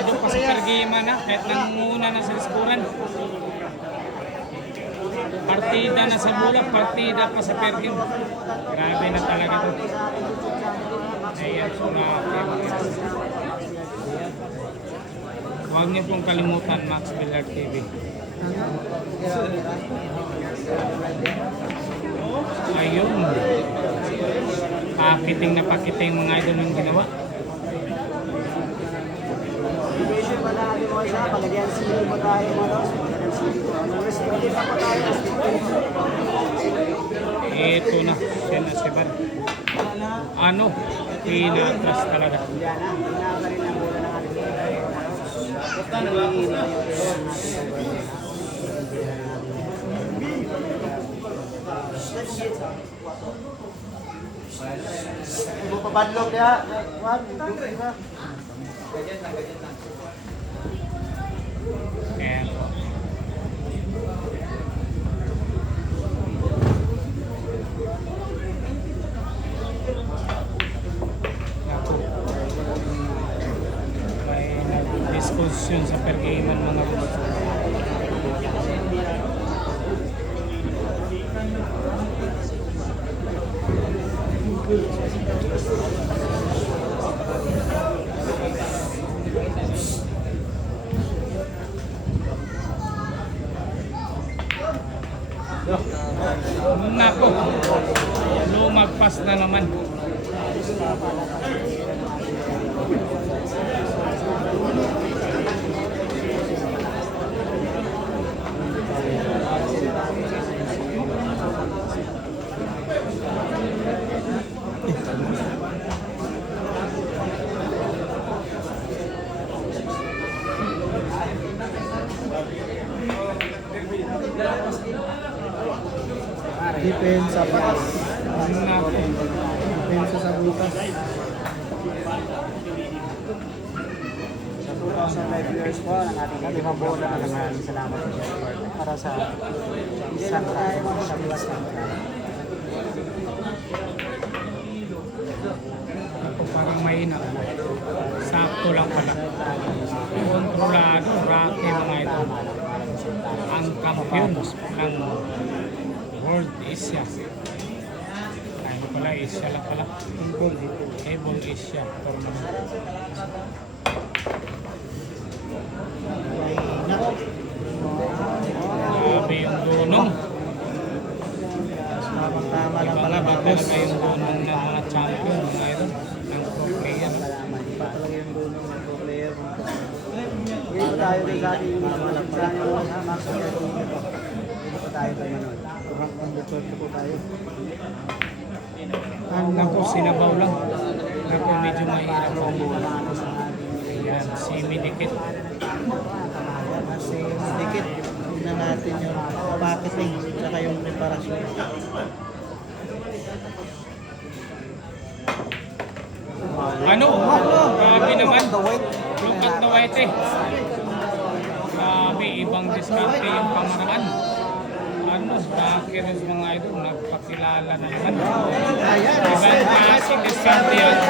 sigurado pa sa pergima na, kahit nangunguna na sa scorean. Partida na sa bola, partida pa sa pergim. Grabe na talaga ito. Ayan, huwag niyo pong kalimutan, Max Villar TV. Ayun. Pakiting na pakiting mga idol yung ginawa. Ito na, Sen Esteban. Ano? Pinatras talaga. Ibu pabadlog ya. Wag, diba? Ayan. May diskusyon sa pergaman mga boss. Nako, lumagpas na naman. Depensa pa. Nako. Depensa sa bukas. Sa live viewers po ng ating limang bola na maraming salamat po sa support para sa isang tayo sa bukas ng Ako parang mahina. Sakto lang pala. Kontrolado, Rocky mga ito. Ang kampiyon ng World Asia. Ay, hindi pala Asia lang pala. Able Asia Tournament. Grabe yung dunong. tama lang Iba pala nga ba mga boss. talaga yung dunong ng mga champion mga ito, ng pro player. Iba talaga yung dunong ng pro player. Ngayon tayo kay Gati yung sa inyo sa Max Villar TV. Dito pa tayo kay Manoy. Ang report po tayo. Naku, sinabaw lang. Naku, medyo mahirap ang bola. Ano sa Yan, semi-dikit. kasi dikit na natin yung packaging saka yung preparasyon. Ano? Grabe naman. Look at the white eh. Grabe, ibang diskarte yung pamaraan. Ano, bakit mga idol, nagpakilala na naman. Ibang klaseng diskarte yan.